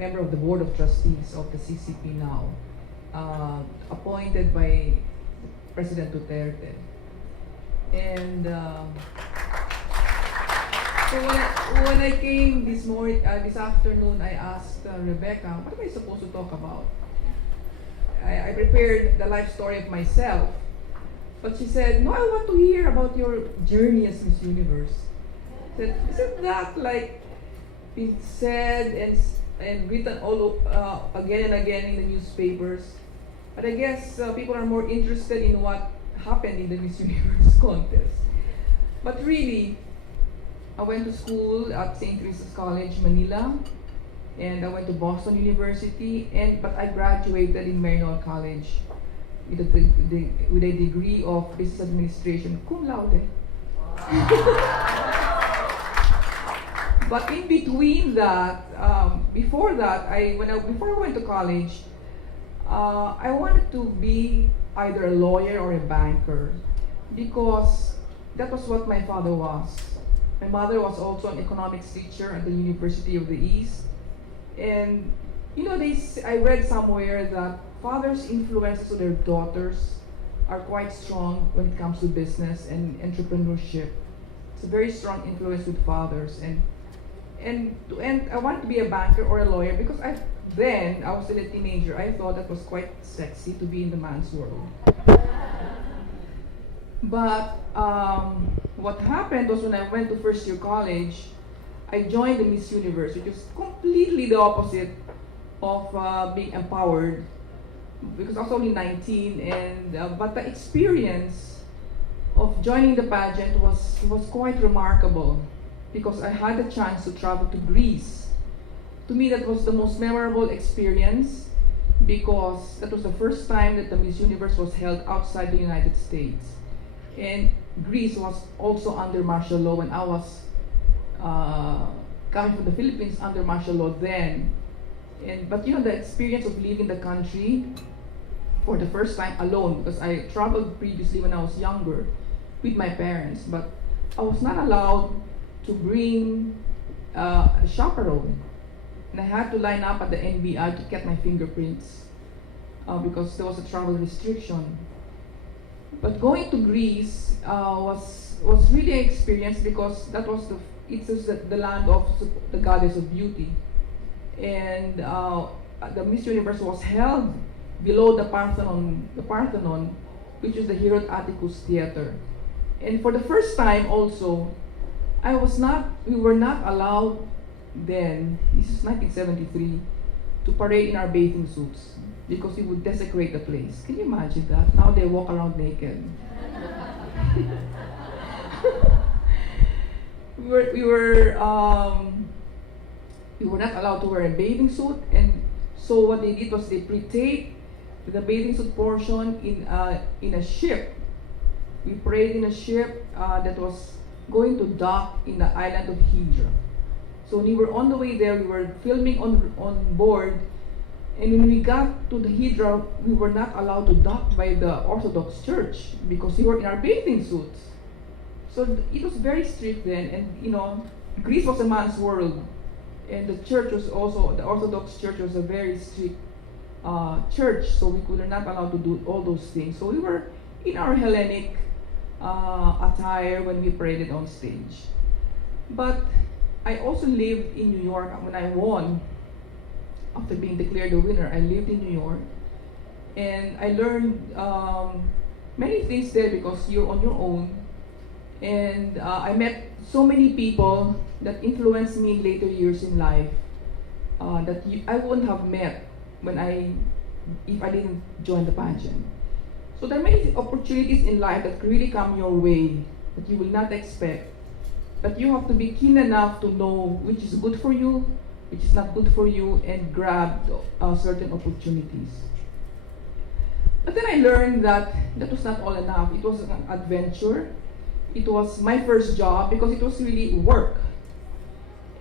member of the Board of Trustees of the CCP now, appointed by President Duterte. And so when I came this afternoon, I asked Rebecca, what am I supposed to talk about? I prepared the life story of myself, but she said, no, I want to hear about your journey as Miss Universe. I said, isn't that like been said and written all again and again in the newspapers? But I guess people are more interested in what happened in the Miss Universe contest. But really, I went to school at St. Teresa's College, Manila, and I went to Boston University, but I graduated in Maryknoll College with a degree of Business Administration, cum laude. But in between that, before I went to college, I wanted to be either a lawyer or a banker because that was what my father was. My mother was also an economics teacher at the University of the East. And you know, I read somewhere that fathers' influences on their daughters are quite strong when it comes to business and entrepreneurship. It's a very strong influence with fathers. And I wanted to be a banker or a lawyer because I was still a teenager. I thought that was quite sexy to be in the man's world. But what happened was when I went to first year college, I joined the Miss Universe, which is completely the opposite of being empowered, because I was only 19, but the experience of joining the pageant was quite remarkable because I had the chance to travel to Greece. To me, that was the most memorable experience because that was the first time that the Miss Universe was held outside the United States. And Greece was also under martial law when I was coming from the Philippines under martial law then. But you know, the experience of leaving the country for the first time alone, because I traveled previously when I was younger with my parents, but I was not allowed to bring a chaperone. And I had to line up at the NBI to get my fingerprints because there was a travel restriction. But going to Greece was really an experience because that was the land of the goddess of beauty. And the Miss Universe was held below the Parthenon, which is the Herod Atticus Theater. And for the first time also, we were not allowed then, this is 1973, to parade in our bathing suits because we would desecrate the place. Can you imagine that? Now they walk around naked. we were not allowed to wear a bathing suit, and so what they did was they pre-taped the bathing suit portion in a ship. We paraded in a ship that was going to dock in the island of Hydra. So when we were on the way there, we were filming on board, and when we got to the Hydra, we were not allowed to dock by the Orthodox Church because we were in our bathing suits. So it was very strict then, and you know, Greece was a man's world, and the Orthodox Church was a very strict church, so we were not allowed to do all those things. So we were in our Hellenic attire when we paraded on stage. But I also lived in New York when I won. After being declared the winner, I lived in New York, and I learned many things there because you're on your own. And I met so many people that influenced me in later years in life that I wouldn't have met if I didn't join the pageant. So there are many opportunities in life that really come your way that you will not expect. But you have to be keen enough to know which is good for you, which is not good for you, and grab certain opportunities. But then I learned that was not all enough. It was an adventure. It was my first job because it was really work.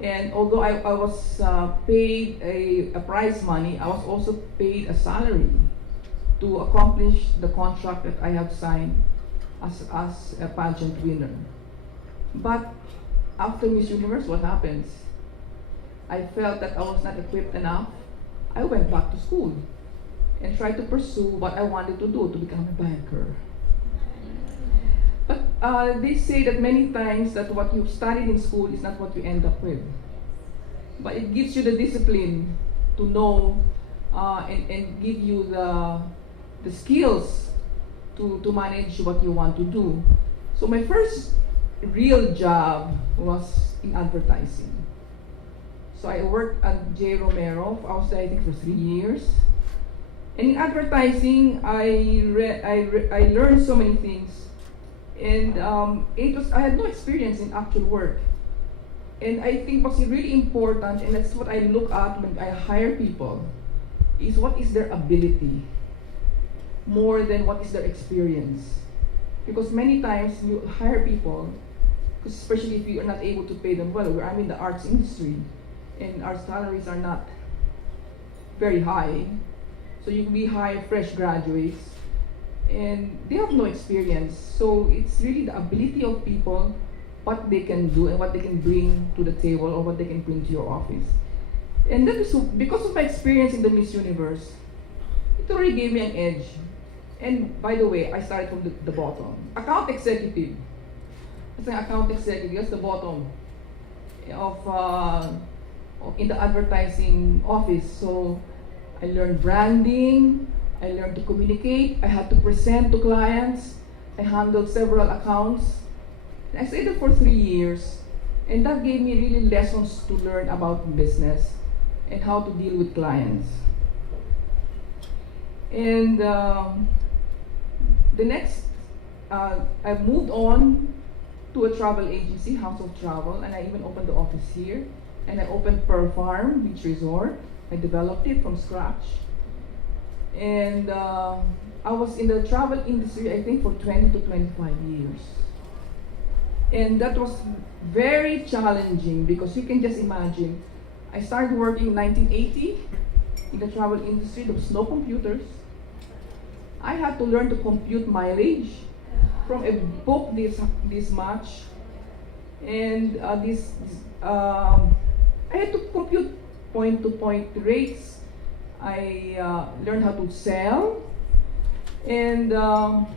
And although I was paid a prize money, I was also paid a salary to accomplish the contract that I have signed as a pageant winner. But after Miss Universe, what happens? I felt that I was not equipped enough, I went back to school and tried to pursue what I wanted to do, to become a banker. But they say that many times that what you studied in school is not what you end up with. But it gives you the discipline to know and give you the skills to manage what you want to do. So my first real job was in advertising. So I worked at J. Romero. I was there, I think, for 3 years. And in advertising, I learned so many things. And I had no experience in actual work. And I think what's really important, and that's what I look at when I hire people, is what is their ability more than what is their experience. Because many times you hire people, especially if you are not able to pay them well. I'm in the arts industry, and our salaries are not very high. So you we hire fresh graduates, and they have no experience. So it's really the ability of people, what they can do and what they can bring to the table or what they can bring to your office. And that is because of my experience in the Miss Universe, it already gave me an edge. And by the way, I started from the bottom. Account executive. As an account executive, that's the bottom of in the advertising office. So I learned branding, I learned to communicate, I had to present to clients, I handled several accounts. And I stayed there for 3 years, and that gave me really lessons to learn about business and how to deal with clients. And the next, I moved on to a travel agency, House of Travel, and I even opened the office here. And I opened Pearl Farm Beach Resort. I developed it from scratch. And I was in the travel industry, I think, for 20 to 25 years. And that was very challenging because you can just imagine, I started working in 1980 in the travel industry. There was no computers. I had to learn to compute mileage from a book this much, and I had to compute point-to-point rates. I learned how to sell, and of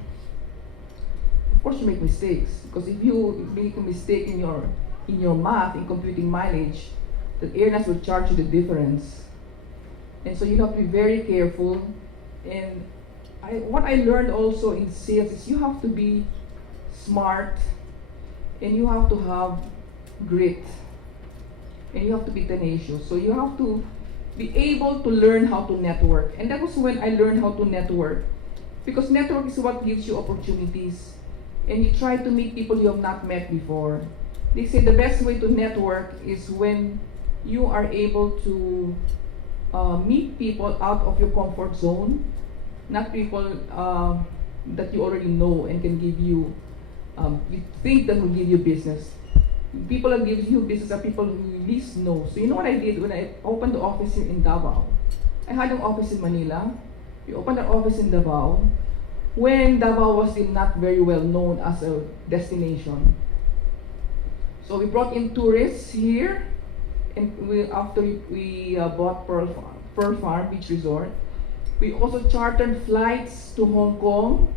course you make mistakes, because if you make a mistake in your math in computing mileage, the airlines will charge you the difference, and so you have to be very careful. And what I learned also in sales is you have to be smart, and you have to have grit, and you have to be tenacious. So you have to be able to learn how to network. And that was when I learned how to network, because network is what gives you opportunities, and you try to meet people you have not met before. They say the best way to network is when you are able to meet people out of your comfort zone, not people that you already know and can give you, you think that will give you business. People that gives you business are people who you least know. So you know what I did when I opened the office here in Davao? I had an office in Manila. We opened an office in Davao when Davao was still not very well known as a destination. So we brought in tourists here, and after we bought Pearl Farm Beach Resort, we also chartered flights to Hong Kong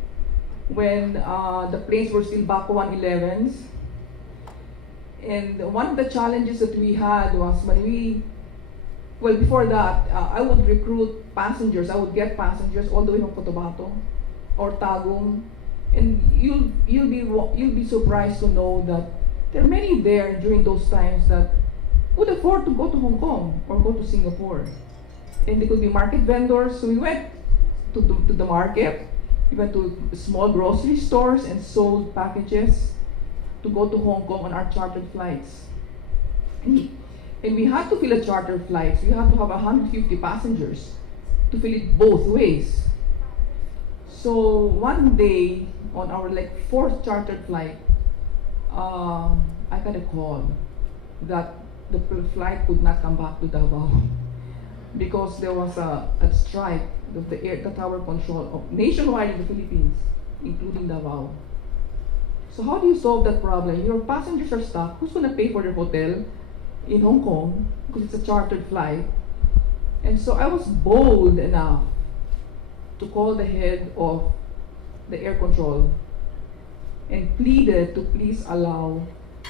when the planes were still Baco 111s. And one of the challenges that we had was before that, I would recruit passengers. I would get passengers all the way from Cotabato or Tagum, and you'll be surprised to know that there are many there during those times that would afford to go to Hong Kong or go to Singapore. And they could be market vendors. So we went to the market. We went to small grocery stores and sold packages to go to Hong Kong on our chartered flights. And we had to fill a chartered flight. So you have to have 150 passengers to fill it both ways. So one day on our fourth chartered flight, I got a call that the flight could not come back to Davao because there was a strike of the tower control nationwide in the Philippines, including Davao. So how do you solve that problem? Your passengers are stuck. Who's going to pay for their hotel? in Hong Kong because it's a chartered flight. And so I was bold enough to call the head of the air control and pleaded to please allow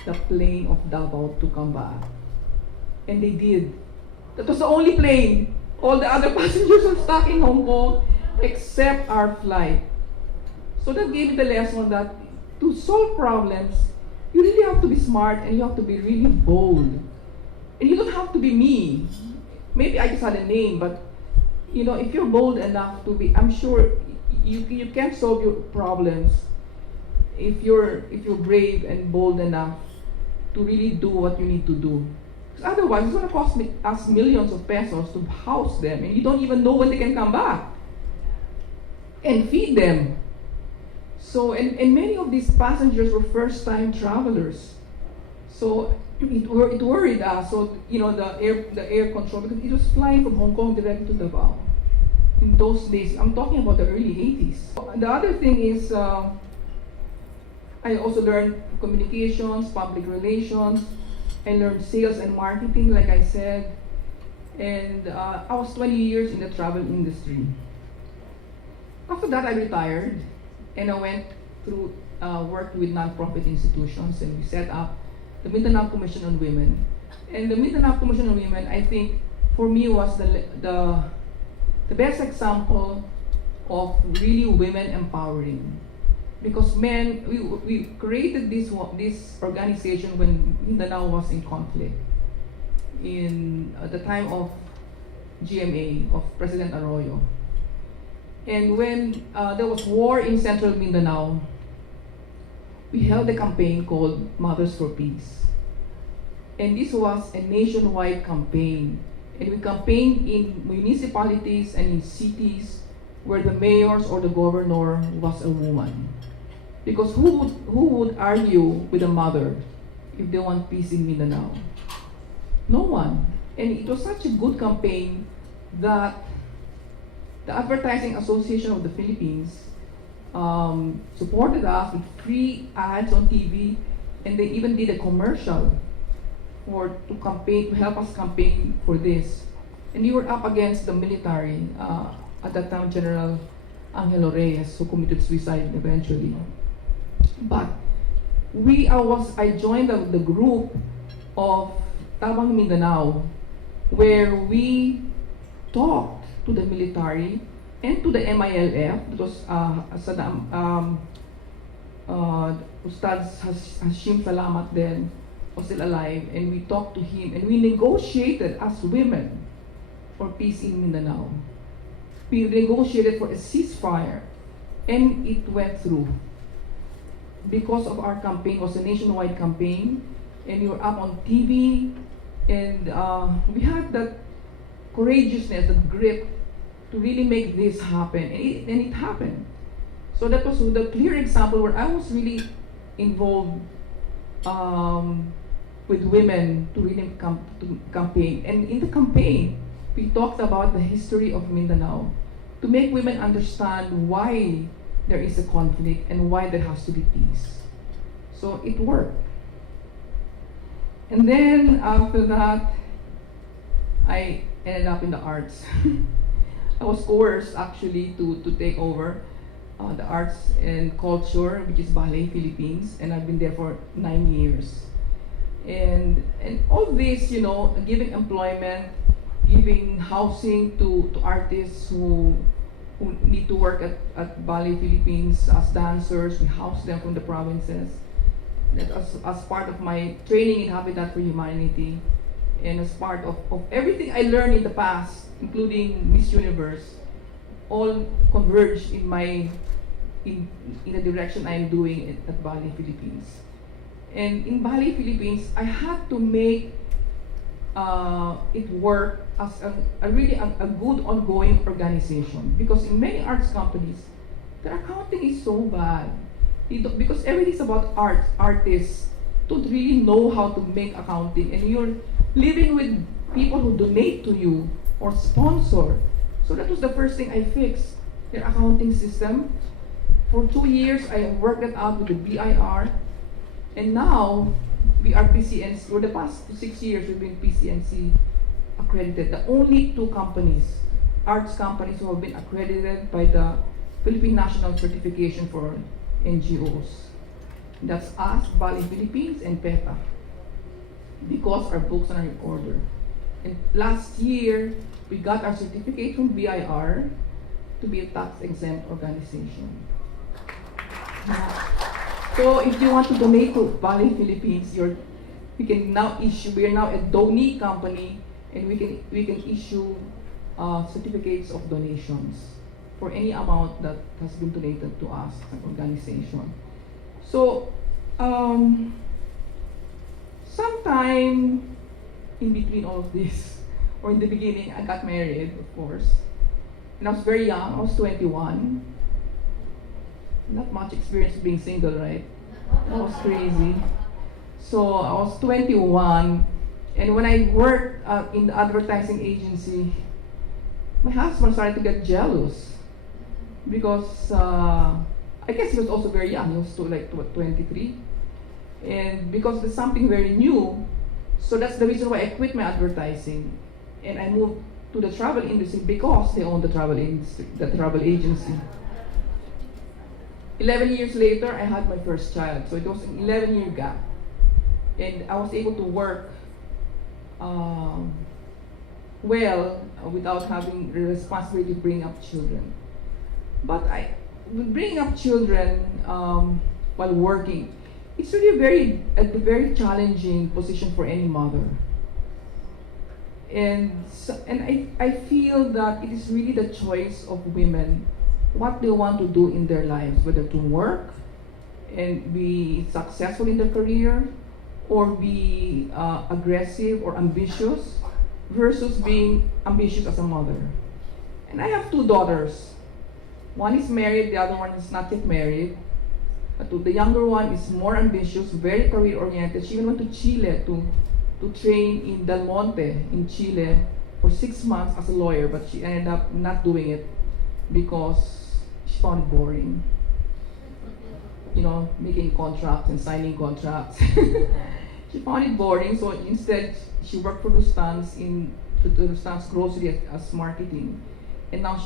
the plane of Davao to come back. And they did. That was the only plane. All the other passengers were stuck in Hong Kong except our flight. So that gave me the lesson that to solve problems, you really have to be smart and you have to be really bold. And you don't have to be me. Maybe I just had a name, but if you're bold enough to be, I'm sure you can solve your problems if you're brave and bold enough to really do what you need to do. Because otherwise, it's going to cost us millions of pesos to house them, and you don't even know when they can come back and feed them. So, and many of these passengers were first-time travelers. So it worried us. So the air control, because it was flying from Hong Kong directly to Davao. In those days, I'm talking about the early 80s. The other thing is, I also learned communications, public relations. I learned sales and marketing, like I said. And I was 20 years in the travel industry. After that, I retired, and I went through, worked with nonprofit institutions, and we set up the Mindanao Commission on Women. And the Mindanao Commission on Women, I think, for me was the best example of really women empowering. Because men, we created this organization when Mindanao was in conflict. At the time of GMA, of President Arroyo. And when there was war in central Mindanao, we held a campaign called Mothers for Peace. And this was a nationwide campaign. And we campaigned in municipalities and in cities where the mayors or the governor was a woman. Because who would argue with a mother if they want peace in Mindanao? No one. And it was such a good campaign that the Advertising Association of the Philippines supported us with free ads on TV, and they even did a commercial to help us campaign for this. And we were up against the military, at that time General Angelo Reyes, who committed suicide eventually. But I joined the group of Tabang Mindanao, where we talked to the military and to the MILF, because Ustad Hashim Salamat then was still alive, and we talked to him, and we negotiated as women for peace in Mindanao. We negotiated for a ceasefire, and it went through. Because of our campaign, it was a nationwide campaign, and we were up on TV, and we had that courageousness, that grit to really make this happen, and it happened. So that was the clear example where I was really involved with women to really campaign. And in the campaign, we talked about the history of Mindanao to make women understand why there is a conflict and why there has to be peace. So it worked. And then after that, I ended up in the arts. I was coerced actually to take over the arts and culture, which is Ballet Philippines, and I've been there for 9 years. And all this, giving employment, giving housing to artists who need to work at Ballet Philippines as dancers. We house them from the provinces. That as part of my training in Habitat for Humanity, and as part of everything I learned in the past, including Miss Universe, all converged in the direction I'm doing at Ballet Philippines. And in Ballet Philippines, I had to make it work as a really good ongoing organization, because in many arts companies, their accounting is so bad. Because everything's about art. Artists don't really know how to make accounting, and you're living with people who donate to you or sponsor. So that was the first thing I fixed, their accounting system. For 2 years, I worked it out with the BIR, and now we are PCNC, for the past 6 years we've been PCNC accredited. The only two companies, arts companies who have been accredited by the Philippine National Certification for NGOs. That's us, Ballet Philippines, and PETA, because our books are in order. And last year, we got our certificate from BIR to be a tax-exempt organization. So if you want to donate to Ballet Philippines, we can now issue. We are now a donee company, and we can issue certificates of donations for any amount that has been donated to us as an organization. So sometime in between all of this, or in the beginning, I got married, of course, and I was very young. I was 21. Not much experience being single, right? That was crazy. So I was 21, and when I worked in the advertising agency, my husband started to get jealous because I guess he was also very young. He was 23, and because there's something very new, so that's the reason why I quit my advertising, and I moved to the travel industry because they own the travel industry, the travel agency. 11 years later, I had my first child, so it was an 11-year gap, and I was able to work well without having the responsibility to bring up children. But with bringing up children while working, it's really a very challenging position for any mother. And I feel that it is really the choice of women what they want to do in their lives, whether to work and be successful in their career, or be aggressive or ambitious, versus being ambitious as a mother. And I have two daughters. One is married, the other one is not yet married. The younger one is more ambitious, very career-oriented. She even went to Chile to train in Del Monte in Chile for 6 months as a lawyer, but she ended up not doing it because she found it boring. Making contracts and signing contracts. She found it boring, so instead she worked for Rustan's Rustan's grocery as marketing, and now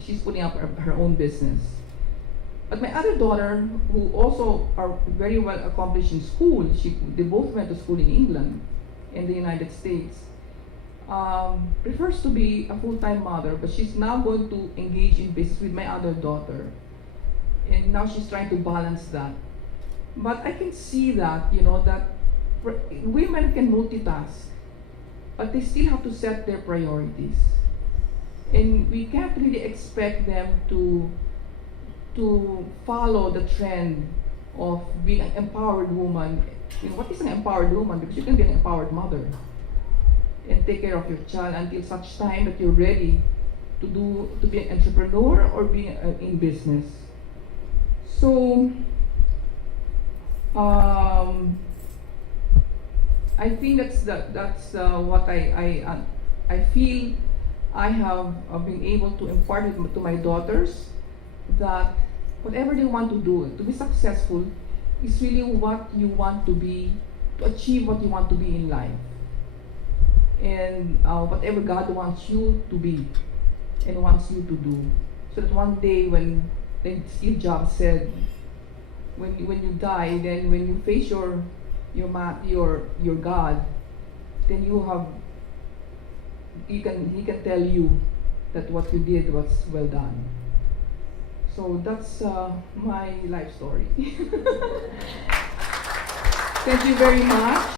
she's putting up her own business. But my other daughter, who also are very well accomplished in school, they both went to school in England and the United States, prefers to be a full-time mother, but she's now going to engage in business with my other daughter. And now she's trying to balance that. But I can see that, that women can multitask, but they still have to set their priorities. And we can't really expect them to follow the trend of being an empowered woman. What is an empowered woman? Because you can be an empowered mother and take care of your child until such time that you're ready to be an entrepreneur or be in business. So I think that's what I feel I have been able to impart it to my daughters, that whatever they want to do to be successful is really what you want to be, to achieve what you want to be in life, and whatever God wants you to be and wants you to do, so that one day when Steve Jobs said, when you die, then when you face your God, then he can tell you that what you did was well done. So that's my life story. Thank you very much.